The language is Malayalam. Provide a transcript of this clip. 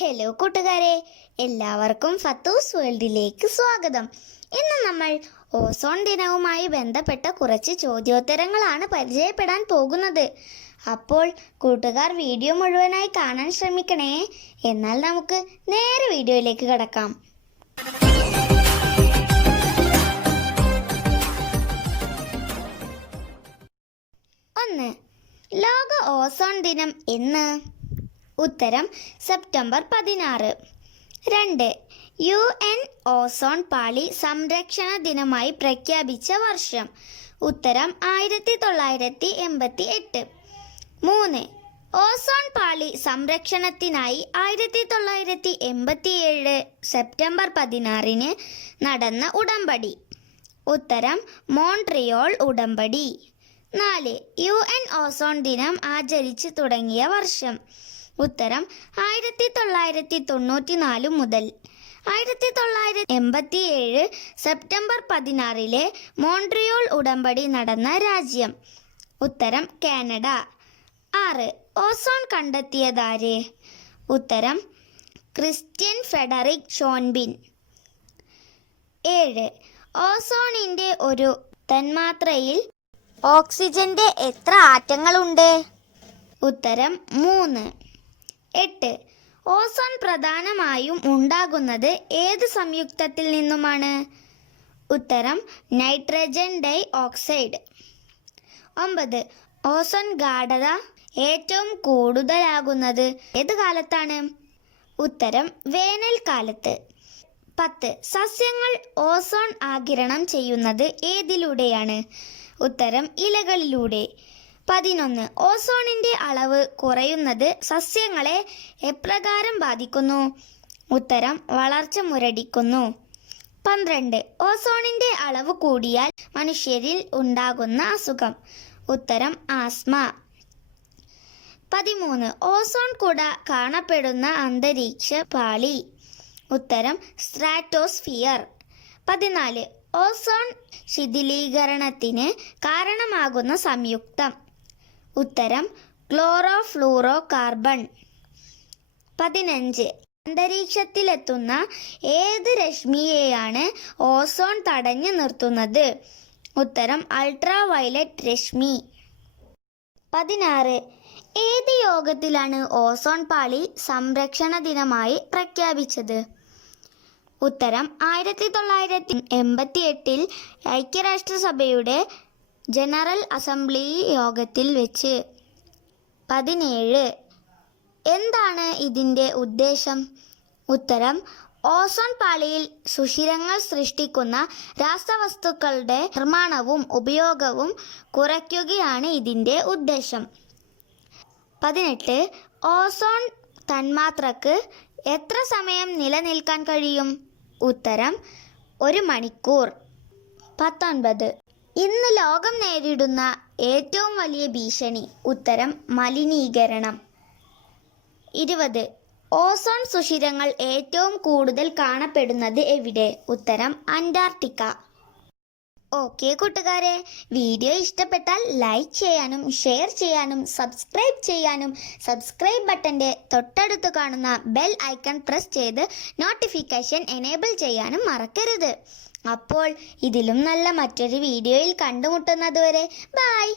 ഹലോ കൂട്ടുകാരെ, എല്ലാവർക്കും ഫത്തൂസ് വേൾഡിലേക്ക് സ്വാഗതം. ഇന്ന് നമ്മൾ ഓസോൺ ദിനവുമായി ബന്ധപ്പെട്ട കുറച്ച് ചോദ്യോത്തരങ്ങളാണ് പരിചയപ്പെടാൻ പോകുന്നത്. അപ്പോൾ കൂട്ടുകാർ വീഡിയോ മുഴുവനായി കാണാൻ ശ്രമിക്കണേ. എന്നാൽ നമുക്ക് നേരെ വീഡിയോയിലേക്ക് കടക്കാം. 1. ലോക ഓസോൺ ദിനം എന്ന്? ഉത്തരം സെപ്റ്റംബർ 16. 2. UN ഓസോൺ പാളി സംരക്ഷണ ദിനമായി പ്രഖ്യാപിച്ച വർഷം? ഉത്തരം 1988. 3. ഓസോൺ പാളി സംരക്ഷണത്തിനായി 1987 സെപ്റ്റംബർ 16 നടന്ന ഉടമ്പടി? ഉത്തരം മോൺട്രിയോൾ ഉടമ്പടി. 4. UN ഓസോൺ ദിനം ആചരിച്ചു തുടങ്ങിയ വർഷം? ഉത്തരം 1994 മുതൽ. 1987 സെപ്റ്റംബർ 16 മോൺട്രിയോൾ ഉടമ്പടി നടന്ന രാജ്യം? ഉത്തരം കാനഡ. 6. ഓസോൺ കണ്ടെത്തിയതാര്? ഉത്തരം ക്രിസ്റ്റ്യൻ ഫെഡറിക് ഷോൻബിൻ. 7. ഓസോണിന്റെ ഒരു തന്മാത്രയിൽ ഓക്സിജന്റെ എത്ര ആറ്റങ്ങളുണ്ട്? ഉത്തരം 3. 8. ഓസോൺ പ്രധാനമായും ഉണ്ടാകുന്നത് ഏത് സംയുക്തത്തിൽ നിന്നുമാണ്? ഉത്തരം നൈട്രജൻ ഡൈ ഓക്സൈഡ്. 9. ഓസോൺ ഗാഢത ഏറ്റവും കൂടുതലാകുന്നത് ഏത് കാലത്താണ്? ഉത്തരം വേനൽക്കാലത്ത്. 10. സസ്യങ്ങൾ ഓസോൺ ആഗിരണം ചെയ്യുന്നത് ഏതിലൂടെയാണ്? ഉത്തരം ഇലകളിലൂടെ. 11. ഓസോണിന്റെ അളവ് കുറയുന്നത് സസ്യങ്ങളെ എപ്രകാരം ബാധിക്കുന്നു? ഉത്തരം വളർച്ച മുരടിക്കുന്നു. 12. ഓസോണിന്റെ അളവ് കൂടിയാൽ മനുഷ്യരിൽ ഉണ്ടാകുന്ന അസുഖം? ഉത്തരം ആസ്മ. 13. ഓസോൺ കുട കാണപ്പെടുന്ന അന്തരീക്ഷ പാളി? ഉത്തരം സ്ട്രാറ്റോസ്ഫിയർ. 14. ഓസോൺ ശിഥിലീകരണത്തിന് കാരണമാകുന്ന സംയുക്തം? ഉത്തരം ക്ലോറോഫ്ലൂറോ കാർബൺ. 15. അന്തരീക്ഷത്തിലെത്തുന്ന ഏത് രശ്മിയെയാണ് ഓസോൺ തടഞ്ഞു നിർത്തുന്നത്? ഉത്തരം അൾട്രാ വയലറ്റ് രശ്മി. 16. ഏത് യോഗത്തിലാണ് ഓസോൺ പാളി സംരക്ഷണ ദിനമായി പ്രഖ്യാപിച്ചത്? ഉത്തരം 1988 ഐക്യരാഷ്ട്രസഭയുടെ ജനറൽ അസംബ്ലി യോഗത്തിൽ വെച്ച്. 17. എന്താണ് ഇതിൻ്റെ ഉദ്ദേശം? ഉത്തരം ഓസോൺ പാളിയിൽ സുഷിരങ്ങൾ സൃഷ്ടിക്കുന്ന രാസവസ്തുക്കളുടെ നിർമ്മാണവും ഉപയോഗവും കുറയ്ക്കുകയാണ് ഇതിൻ്റെ ഉദ്ദേശം. 18. ഓസോൺ തന്മാത്രക്ക് എത്ര സമയം നിലനിൽക്കാൻ കഴിയും? ഉത്തരം 1 മണിക്കൂർ. 19. ഇന്ന് ലോകം നേരിടുന്ന ഏറ്റവും വലിയ ഭീഷണി? ഉത്തരം മലിനീകരണം. 20. ഓസോൺ സുഷിരങ്ങൾ ഏറ്റവും കൂടുതൽ കാണപ്പെടുന്നത് എവിടെ? ഉത്തരം അന്റാർട്ടിക്ക. ഓക്കെ കൂട്ടുകാരെ, വീഡിയോ ഇഷ്ടപ്പെട്ടാൽ ലൈക്ക് ചെയ്യാനും ഷെയർ ചെയ്യാനും സബ്സ്ക്രൈബ് ചെയ്യാനും സബ്സ്ക്രൈബ് ബട്ടൻ്റെ തൊട്ടടുത്ത് കാണുന്ന ബെൽ ഐക്കൺ പ്രസ് ചെയ്ത് നോട്ടിഫിക്കേഷൻ എനേബിൾ ചെയ്യാനും മറക്കരുത്. അപ്പോൾ ഇതിലും നല്ല മറ്റൊരു വീഡിയോയിൽ കണ്ടുമുട്ടുന്നതുവരെ ബൈ.